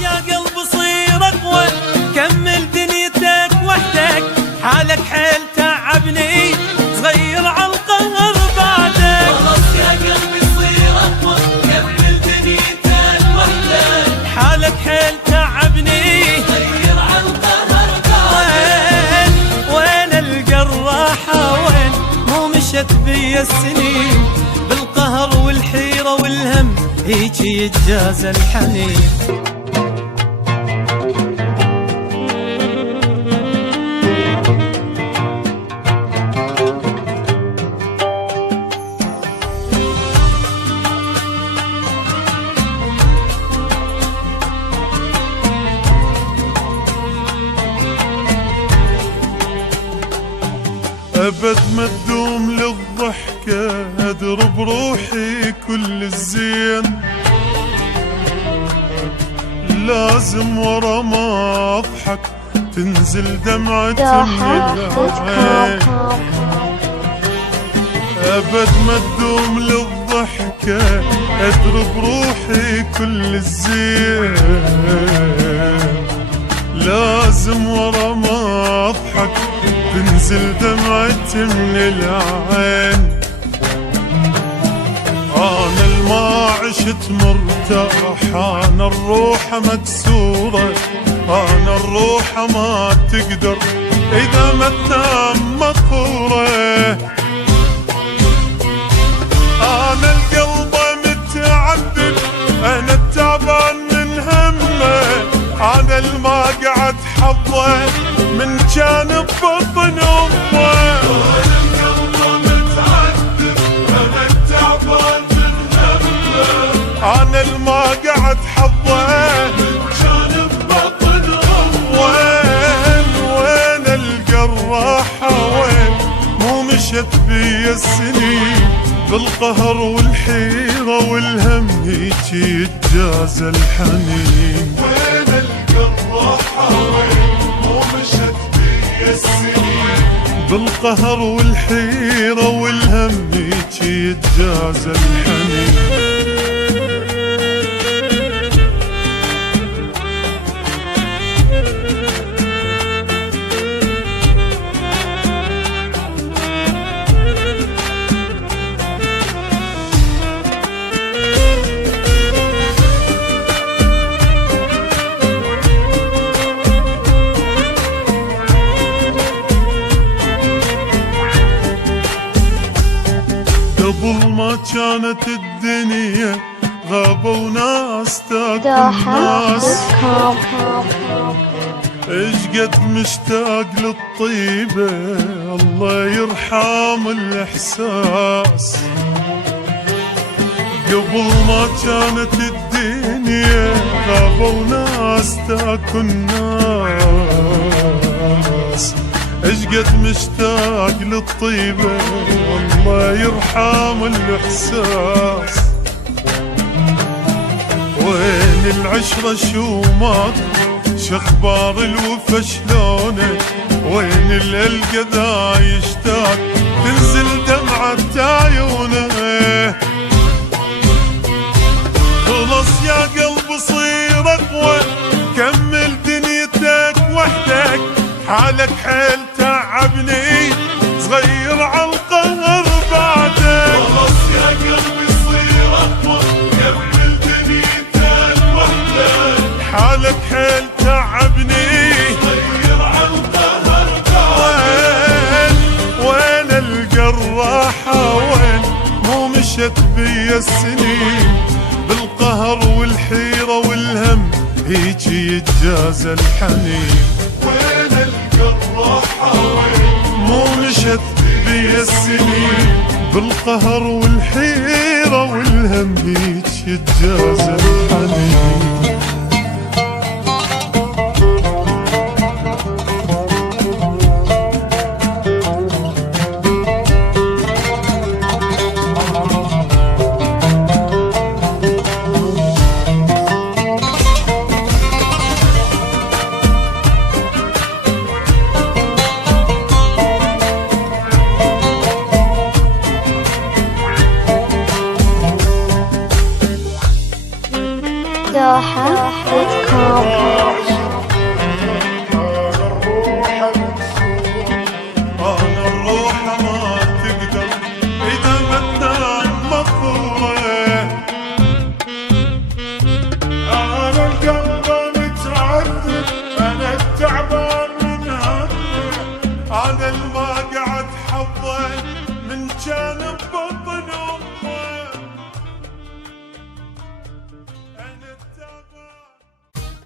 يا قلب صير اقوى، كمل دنيتك وحدك، حالك حيل تعبني، صغير عالقهر بعدك. خلاص يا قلبي صير اقوى، كمل دنيتك وحدك، حالك حيل تعبني، صغير عالقهر بعدك. وين القى الراحة، وين مو مشت بي السنين، بالقهر والحيرة والهم هيك يتجازى الحنين. أبد ما تدوم للضحكة، أدرب روحي كل الزين، لازم ورا ما أضحك تنزل دمعة من العين. أبد ما تدوم للضحكة، أدرب روحي كل الزين، لازم ورا ما أضحك تنزل دمعة من العين. أنا الما عشت مرتاح، أنا الروح مكسورة، أنا الروح ما تقدر إذا ما تنام مقهورة. أنا القلب متعذب، أنا التعبان من همه، أنا الما قعد حظه من جانب بطن أمه. أنا القلب متعذب، أنا التعبان من همه، أنا الما قعد حظه من جانب بطن أمه. وين ألقى الراحة، وين مو مشت بي السنين، بالقهر والحيرة والهم هيك يتجازى الحنين. وين ألقى الراحة، وين مو مشت بي السنين، بالقهر والحيرة والهم هيك يتجازى الحنين. قبل ما كانت الدنيا غابوا ناس تاكل ناس، ايش قد مشتاق للطيبة، الله يرحم الإحساس. قبل ما كانت الدنيا غابوا ناس تاكل ناس، ايش قد مشتاق للطيبة، الله يرحم الإحساس. وين العشرة شو ماكو، شخبار الوفا شلونه، وين الألقى ذا يشتاق تنزل دمعة عيونه. خلص يا قلب صير أقوى، كمل دنيتك وحدك، حالك حيل تعبني، صغير عالقهر بعدك. خلص يا قلبي صير أقوى، كمل دنيتك وحدك، حالك حيل تعبني، صغير عالقهر بعدك. وين ألقى الراحة، وين مو مشت بي السنين، بالقهر والحيرة والهم هيك يتجازى الحنين. وين ألقى الراحة، وين مو مشت بي السنين، بالقهر والحيرة والهم هيك يتجازى الحنين. أنا الروح ما تقدر إذا ما تنام مفروضة. أنا القلب متعذب، أنا التعبان من همه، أنا الما قعد حظه من كان